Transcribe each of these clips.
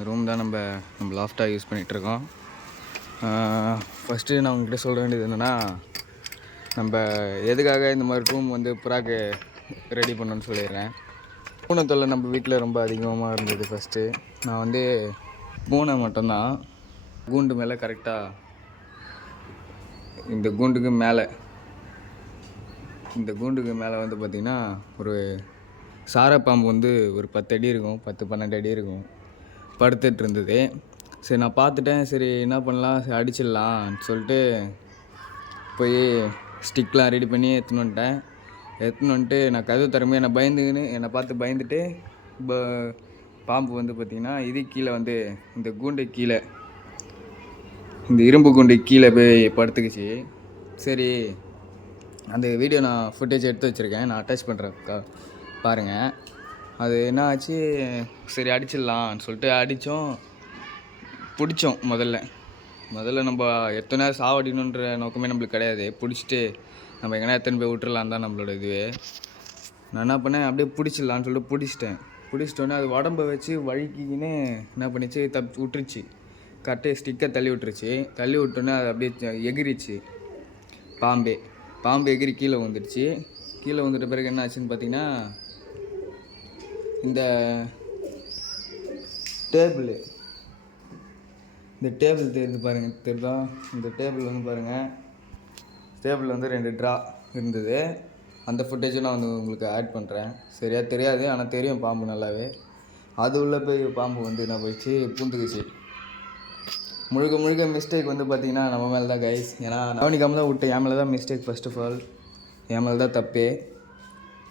இந்த ரூம் தான் நம்ம லாஃப்டாக யூஸ் பண்ணிகிட்ருக்கோம். ஃபஸ்ட்டு நான் உங்ககிட்ட சொல்ல வேண்டியது என்னென்னா, நம்ம எதுக்காக இந்த மாதிரி ரூம் வந்து புறாக்கு ரெடி பண்ணணுன்னு சொல்லிடுறேன். பூனை தொல்லை நம்ம வீட்டில் ரொம்ப அதிகமாக இருந்தது. ஃபஸ்ட்டு நான் வந்து பூனை மட்டும்தான் கூண்டு மேலே கரெக்டாக இந்த கூண்டுக்கு மேலே வந்து பார்த்திங்கன்னா ஒரு சாரப்பாம்பு வந்து ஒரு 10 அடி இருக்கும், 10-12 அடி இருக்கும், படுத்துட்டு இருந்தது. சரி நான் பார்த்துட்டேன். சரி என்ன பண்ணலாம், சரி அடிச்சிடலான்னு சொல்லிட்டு போய் ஸ்டிக்லாம் ரெடி பண்ணி எடுத்துன்னு வந்துட்டு நான் கதவு திறமையாக என்னை பார்த்து பயந்துட்டு பாம்பு வந்து பார்த்திங்கன்னா இது கீழே வந்து இந்த கூண்டு கீழே, இந்த இரும்பு கூண்டு கீழே போய் படுத்துக்குச்சு. சரி அந்த வீடியோ நான் ஃபுட்டேஜ் எடுத்து வச்சுருக்கேன், நான் அட்டாச் பண்ணுறேன் பாருங்கள். அது என்ன ஆச்சு, சரி அடிச்சிடலான்னு சொல்லிட்டு பிடிச்சோம். முதல்ல நம்ம எத்தனை சாவடிக்கணுன்ற நோக்கமே நம்மளுக்கு கிடையாது. பிடிச்சிட்டு நம்ம எங்கன்னா எத்தனை போய் விட்டுறலான் தான் நம்மளோட இதுவே. நான் என்ன பண்ணேன், அப்படியே பிடிச்சிடலான்னு சொல்லிட்டு பிடிச்சிட்டோன்னே அது உடம்பை வச்சு வழுக்கிக்கின்னு என்ன பண்ணிச்சு, விட்டுருச்சு. கட்டையை ஸ்டிக்கை தள்ளி விட்டோன்னே அது அப்படியே எகிரிச்சு. பாம்பு எகிரி கீழே வந்துடுச்சு. கீழே வந்துட்ட பிறகு என்ன ஆச்சுன்னு பார்த்தீங்கன்னா, இந்த டேபிள் தெரியுதா, இந்த டேபிள் வந்து பாருங்கள், டேபிள் வந்து 2 ட்ரா இருந்தது. அந்த ஃபுட்டேஜும் நான் வந்து உங்களுக்கு ஆட் பண்ணுறேன். சரியாக தெரியாது, ஆனால் தெரியும் பாம்பு நல்லாவே. அது உள்ளே போய் பாம்பு வந்து என்ன போயிடுச்சு, பூந்துக்குச்சு. முழுக்க மிஸ்டேக் வந்து பார்த்திங்கன்னா நம்ம மேலே தான் கைஸ். ஏன்னா கவனிக்காமல் தான் விட்டேன். என் மேலே தான் மிஸ்டேக். ஃபர்ஸ்ட் ஆஃப் ஆல் என் மேலே தான் தப்பே.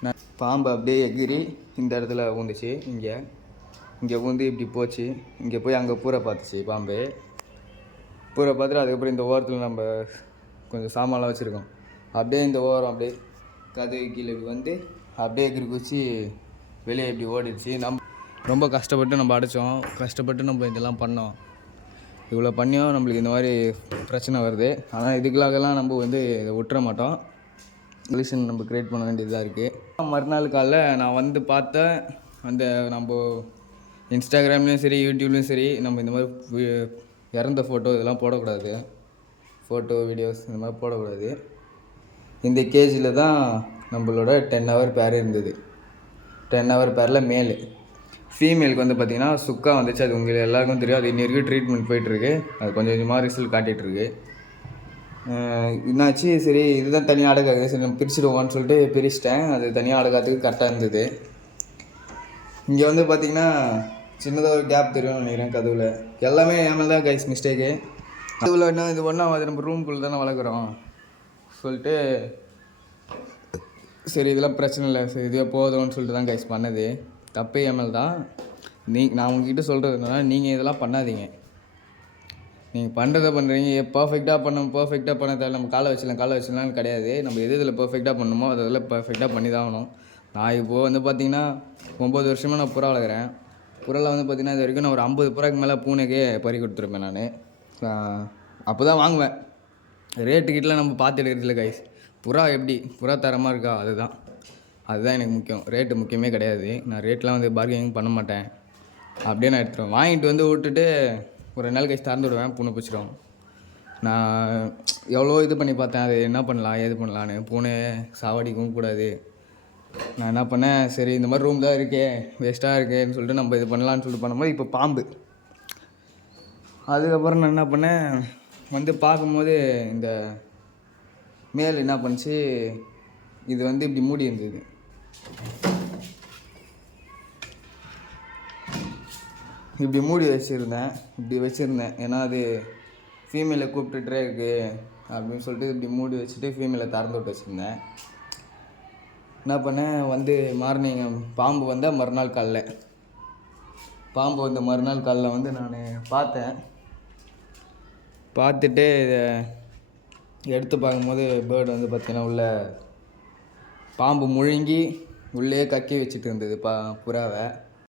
நான் பாம்பு அப்படியே எகிரி இந்த இடத்துல ஊந்துச்சு. இங்கே ஊந்து இப்படி போச்சு. இங்கே போய் அங்கே பூரை பார்த்துச்சு. பூரை பார்த்துட்டு அதுக்கப்புறம் இந்த ஓரத்தில் நம்ம கொஞ்சம் சாமான்லாம் வச்சுருக்கோம். அப்படியே இந்த ஓரம் அப்படியே கதவு கீழே வந்து அப்படியே எகிரி குச்சி வெளியே இப்படி ஓடிடுச்சு. நம்ம ரொம்ப கஷ்டப்பட்டு நம்ம அடைச்சோம். கஷ்டப்பட்டு நம்ம இதெல்லாம் பண்ணோம். இவ்வளோ பண்ணியும் நம்மளுக்கு இந்த மாதிரி பிரச்சனை வருது. ஆனால் இதுக்காகலாம் நம்ம வந்து இதை விட்டுற மாட்டோம். சொல்யூஷன் நம்ம க்ரியேட் பண்ண வேண்டியதாக இருக்குது. மறுநாள் காலைல நான் வந்து பார்த்தேன், அந்த நம்ம இன்ஸ்டாகிராம்லேயும் சரி யூடியூப்லேயும் சரி நம்ம இந்த மாதிரி இறந்த ஃபோட்டோ இதெல்லாம் போடக்கூடாது. ஃபோட்டோ வீடியோஸ் இந்த மாதிரி போடக்கூடாது. இந்த கேஜில் தான் நம்மளோட 10 ஹவர் பேர் இருந்தது. 10 ஹவர் பேரில் மேலு. ஃபீமேலுக்கு வந்து பார்த்திங்கன்னா சுக்கா வந்துச்சு. அது உங்களுக்கு எல்லாருக்கும் தெரியும். அது இன்னி வரைக்கும் ட்ரீட்மெண்ட் போயிட்டுருக்கு. அது கொஞ்சம் கொஞ்சமாக ரிசல்ட் காட்டிகிட்ருக்கு. என்னாச்சு, சரி இதுதான் தனியாக அடக்காது, சரி நம்ம பிரிச்சுடுவோம்னு சொல்லிட்டு பிரிச்சிட்டேன். அது தனியாக அடக்காத்துக்கு கரெக்டாக இருந்தது. இங்கே வந்து பார்த்திங்கன்னா சின்னதாக ஒரு கேப் தெரியும்னு நினைக்கிறேன் கதவில். எல்லாமே ஏமல் தான் கைஸ் மிஸ்டேக்கு. கதவில் என்ன இது ஒன்றா அது நம்ம ரூம்குள்ளே தானே வளர்க்குறோம் சொல்லிட்டு, சரி இதெல்லாம் பிரச்சனை இல்லை, சரி இதுவே போதும்னு சொல்லிட்டு தான் கைஸ் பண்ணது. தப்பே ஏமல் தான். நான் உங்ககிட்ட சொல்கிறது என்னன்னா, நீங்கள் இதெல்லாம் பண்ணாதீங்க. நீங்கள் பண்ணுறதை பண்ணுறீங்க. பர்ஃபெக்டாக பண்ண தேவை. நம்ம காலை வச்சிடலாம்னு கிடையாது. நம்ம இதில் பர்ஃபெக்டாக பண்ணணுமோ அதெல்லாம் பர்ஃபெக்டாக பண்ணி தான் ஆகணும். நான் இப்போது வந்து பார்த்திங்கன்னா 9 வருஷமாக நான் புறா வளர்க்குறேன். புறாவில் வந்து பார்த்திங்கன்னா இது வரைக்கும் நான் ஒரு 50 புறாக்கு மேலே பூனைக்கே பறி கொடுத்துருப்பேன். நான் அப்போ தான் வாங்குவேன். ரேட்டுக்கிட்டலாம் நம்ம பார்த்து எடுக்கிறதில்ல கைஸ். புறா தரமாக இருக்கா, அதுதான் எனக்கு முக்கியம். ரேட்டு முக்கியமே கிடையாது. நான் ரேட்லாம் வந்து பார்கெனிங் பண்ண மாட்டேன். அப்படியே நான் எடுத்துருவேன். வாங்கிட்டு வந்து விட்டுட்டு ஒரு 2 நாள் கழிச்சு திறந்து விடுவேன். பூனை பிடிச்சிடும். நான் எவ்வளோ இது பண்ணி பார்த்தேன், அது என்ன பண்ணலாம் ஏது பண்ணலான்னு. பூனை சாவடிக்கவும் கூடாது. நான் என்ன பண்ணேன், சரி இந்த மாதிரி ரூம் தான் இருக்கே, வேஸ்ட்டாக இருக்கேன்னு சொல்லிட்டு நம்ம இது பண்ணலான்னு சொல்லிட்டு பண்ணும்போது இப்போ பாம்பு. அதுக்கப்புறம் நான் என்ன பண்ணேன், வந்து பார்க்கும்போது இந்த மேல் என்ன பண்ணுச்சு, இது வந்து இப்படி மூடி இருந்தது. இப்படி மூடி வச்சுருந்தேன். ஏன்னா அது ஃபீமேலை கூப்பிட்டுட்டே இருக்குது அப்படின்னு சொல்லிட்டு இப்படி மூடி வச்சுட்டு ஃபீமேலை திறந்து விட்டு வச்சுருந்தேன். என்ன பண்ணேன், வந்து மார்னிங் பாம்பு வந்தால் மறுநாள் காலைல வந்து நான் பார்த்துட்டு இதை எடுத்து பார்க்கும்போது பேர்டு வந்து பார்த்திங்கன்னா பாம்பு முழுங்கி உள்ளே கக்கி வச்சுட்டு இருந்தது புறாவை.